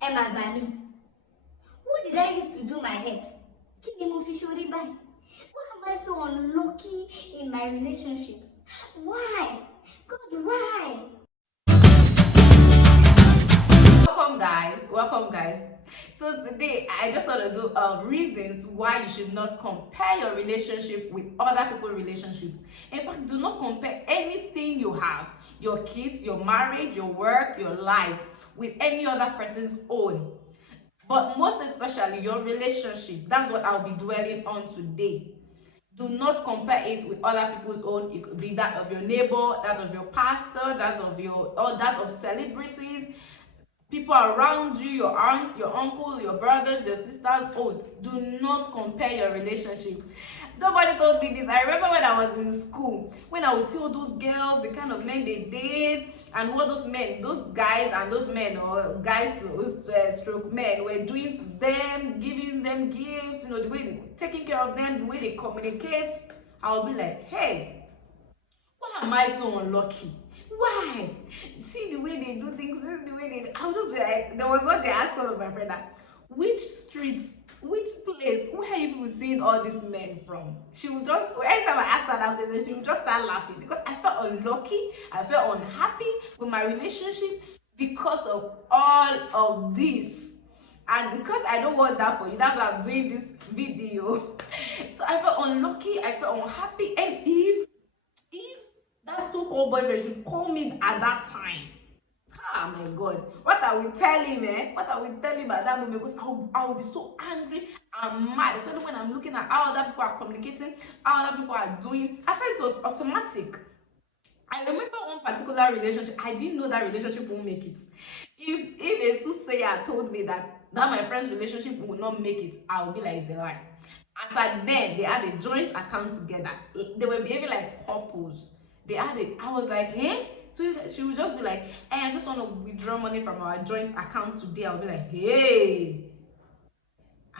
Emma Bami, what did I used to do my head? Kini mo fi ṣorí báyìí? Why am I so unlucky in my relationships? Why? God, why? Welcome guys. So today I just want to do reasons why you should not compare your relationship with other people's relationships. In fact, do not compare anything you have, your kids, your marriage, your work, your life, with any other person's own, but most especially your relationship. That's what I'll be dwelling on today. Do not compare it with other people's own. It could be that of your neighbor, that of your pastor, that of your, or that of celebrities, people around you, your aunts, your uncle, your brothers, your sisters. Oh, do not compare your relationship. Nobody told me this. I remember when I was in school, when I would see all those girls, the kind of men they date, and what those men, those guys and those men, or guys stroke men, were doing to them, giving them gifts, the way they taking care of them, the way they communicate. I'll be like, hey, why am I so unlucky? Why? See the way they do things, this is the way they. I'll just be like, there was one day I asked one of my friends that, which street, which place, where are you people seeing all these men from? She would just, anytime I asked her that question, she would just start laughing because I felt unlucky, I felt unhappy with my relationship because of all of this. And because I don't want that for you, that's why I'm doing this video. So I felt unlucky, I felt unhappy, and if that so-called boyfriend should call me at that time, oh my god, what I will tell him, what I will tell him at that moment, because I will be so angry and mad, especially when I'm looking at how other people are communicating, how other people are doing. I felt it was automatic. I remember one particular relationship, I didn't know that relationship won't make it. If a soothsayer told me that my friend's relationship will not make it, I will be like, it's a lie. As at then, they had a joint account together. They were behaving like couples. They had it. I was like, eh? So she would just be like, hey, I just want to withdraw money from our joint account today. I'll be like, hey.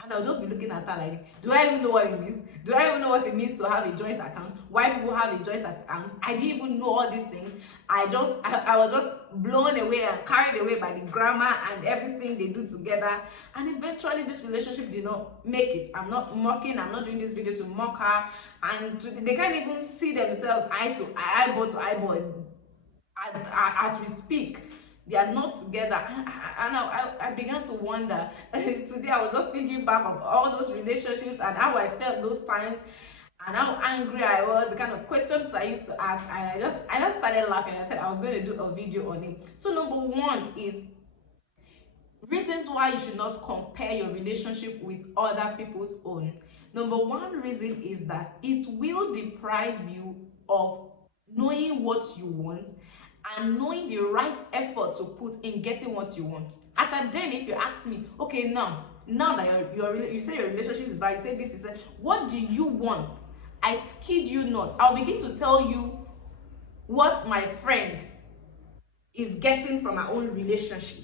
And I'll just be looking at her like, do I even know what it means? Do I even know what it means to have a joint account? Why people have a joint account? I didn't even know all these things. I was just blown away and carried away by the grammar and everything they do together. And eventually this relationship did not make it. I'm not mocking, I'm not doing this video to mock her. And they can't even see themselves eyeball to eyeball as we speak. They are not together, and I began to wonder. Today I was just thinking back of all those relationships and how I felt those times and how angry I was, the kind of questions I used to ask, and I just started laughing. I said I was going to do a video on it. So number one is reasons why you should not compare your relationship with other people's own. Number one reason is that it will deprive you of knowing what you want and knowing the right effort to put in getting what you want. As at then, if you ask me, okay, now that you say your relationship is bad, you say this is a, what do you want? I kid you not, I'll begin to tell you what my friend is getting from our own relationship.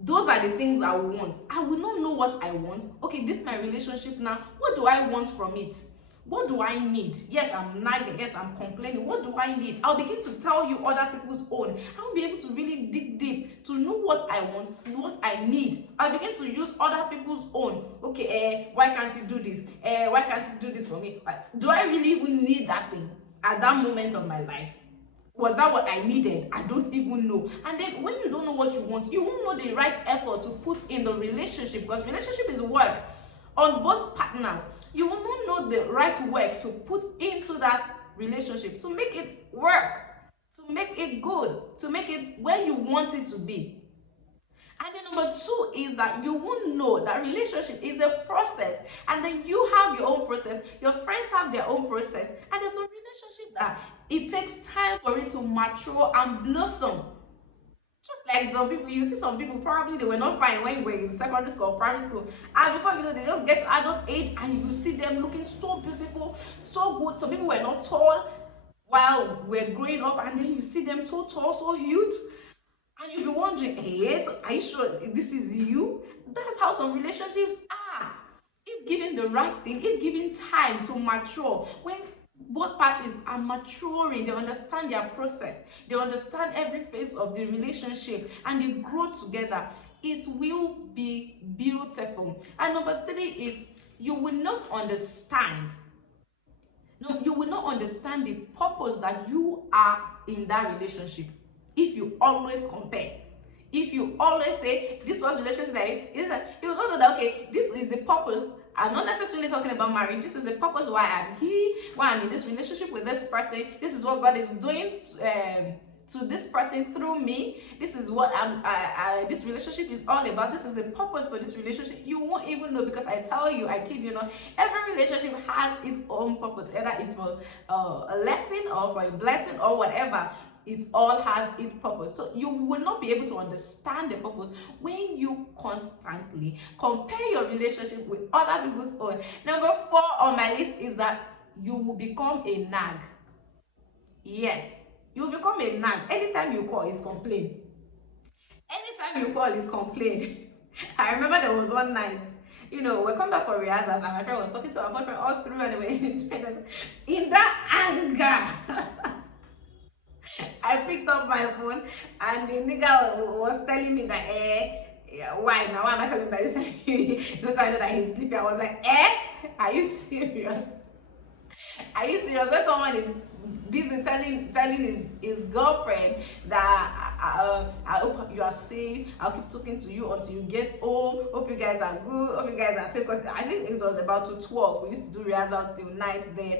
Those are the things I want. I will not know what I want. Okay, this is my relationship now. What do I want from it? What do I need? Yes, I'm nagging. Yes, I'm complaining. What do I need? I'll begin to tell you other people's own. I'll be able to really dig deep to know what I want, what I need. I'll begin to use other people's own. Okay, why can't you do this? Why can't you do this for me? Do I really even need that thing at that moment of my life? Was that what I needed? I don't even know. And then when you don't know what you want, you won't know the right effort to put in the relationship, because relationship is work on both partners. You will not know the right work to put into that relationship to make it work, to make it good, to make it where you want it to be. And then number two is that you won't know that relationship is a process, and then you have your own process, your friends have their own process, and there's a relationship that it takes time for it to mature and blossom. Just like some people, you see some people, probably they were not fine when you were in secondary school or primary school, and before you know, they just get to adult age and you see them looking so beautiful, so good. Some people were not tall while we're growing up, and then you see them so tall, so huge, and you'll be wondering, hey, so are you sure this is you? That's how some relationships are. If given the right thing, if given time to mature, when both parties are maturing, they understand their process, they understand every phase of the relationship, and they grow together, it will be beautiful. And number 3 is you will not understand. No, you will not understand the purpose that you are in that relationship if you always compare. If you always say this was relationship you will not know that okay, this is the purpose. I'm not necessarily talking about marriage. This is the purpose why I'm here, why I'm in this relationship with this person. This is what God is doing to this person through me. This is what this relationship is all about. This is the purpose for this relationship. You won't even know, because I tell you, I kid you not, every relationship has its own purpose. Either it's for a lesson or for a blessing or whatever. It all has its purpose. So you will not be able to understand the purpose when you constantly compare your relationship with other people's own. Number 4 on my list is that you will become a nag. Yes, you will become a nag. Anytime you call is complain. Anytime you call is complain. I remember there was one night, we're coming back for rehearsals and my friend was talking to her boyfriend all through anyway. In that anger, I picked up my phone and the nigga was telling me that, why now? Why am I calling him by this time? Don't I know that he's sleeping? I was like, are you serious? Are you serious? When someone is busy telling his girlfriend that I hope you are safe, I'll keep talking to you until you get home, hope you guys are good, hope you guys are safe, because I think it was about to 12. We used to do rehearsals till night then.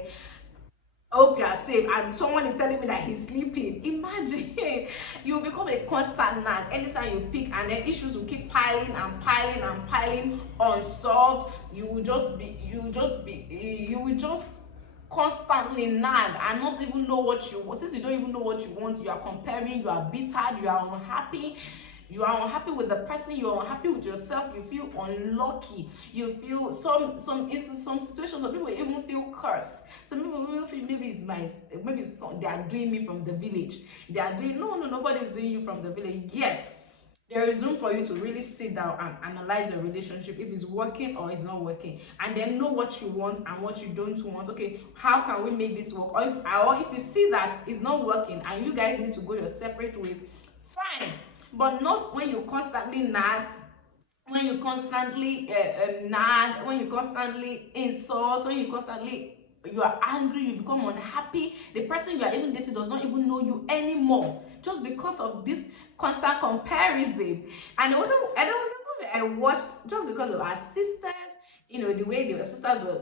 Hope you are safe, and someone is telling me that he's sleeping. Imagine, you become a constant nag. Anytime you pick, and then issues will keep piling unsolved. You will just constantly nag and not even know what you want. Since you don't even know what you want, you are comparing, you are bitter, you are unhappy. You are unhappy with the person, you are unhappy with yourself, you feel unlucky, you feel some situations, some people even feel cursed. Some people even feel maybe they are doing me from the village. They are doing nobody is doing you from the village. Yes, there is room for you to really sit down and analyze your relationship, if it's working or it's not working, and then know what you want and what you don't want. Okay, how can we make this work? Or if you see that it's not working and you guys need to go your separate ways, fine. But not when you constantly nag, when you constantly when you constantly insult, when you are angry, you become unhappy. The person you are even dating does not even know you anymore, just because of this constant comparison. And there was a movie I watched just because of our sisters, the way their sisters were,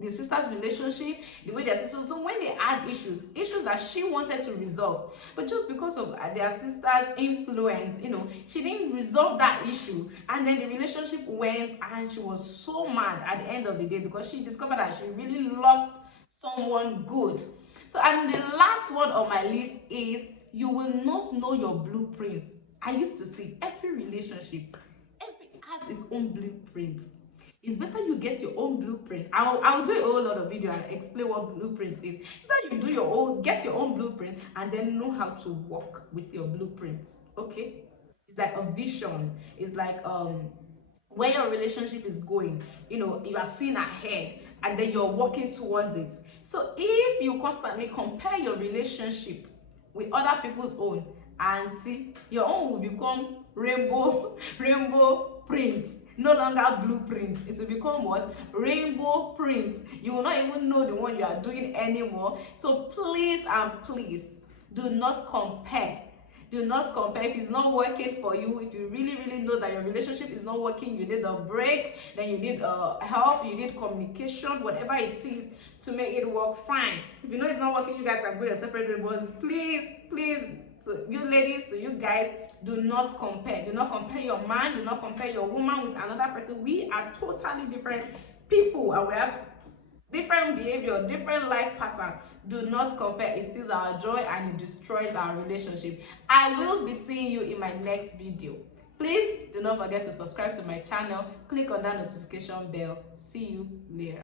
the sisters' relationship, the way their sisters. So when they had issues that she wanted to resolve, but just because of their sister's influence, she didn't resolve that issue, and then the relationship went, and she was so mad at the end of the day because she discovered that she really lost someone good. So, and the last one on my list is you will not know your blueprint. I used to say every relationship, has its own blueprint. It's better you get your own blueprint. I'll do a whole lot of video and explain what blueprint is. So that you get your own blueprint and then know how to work with your blueprint. Okay? It's like a vision. It's like where your relationship is going. You are seeing ahead and then you're working towards it. So if you constantly compare your relationship with other people's own, and see, your own will become rainbow print. No longer blueprint. It will become what? Rainbow print. You will not even know the one you are doing anymore. So please and please do not compare. Do not compare. If it's not working for you, if you really know that your relationship is not working, you need a break, then you need help, you need communication, whatever it is to make it work, fine. If you know it's not working, you guys can go your separate ways. But please, to you ladies, to you guys, do not compare. Do not compare your man, do not compare your woman with another person. We are totally different people and we have different behavior, different life pattern. Do not compare. It steals our joy and it destroys our relationship. I will be seeing you in my next video. Please do not forget to subscribe to my channel. Click on that notification bell. See you later.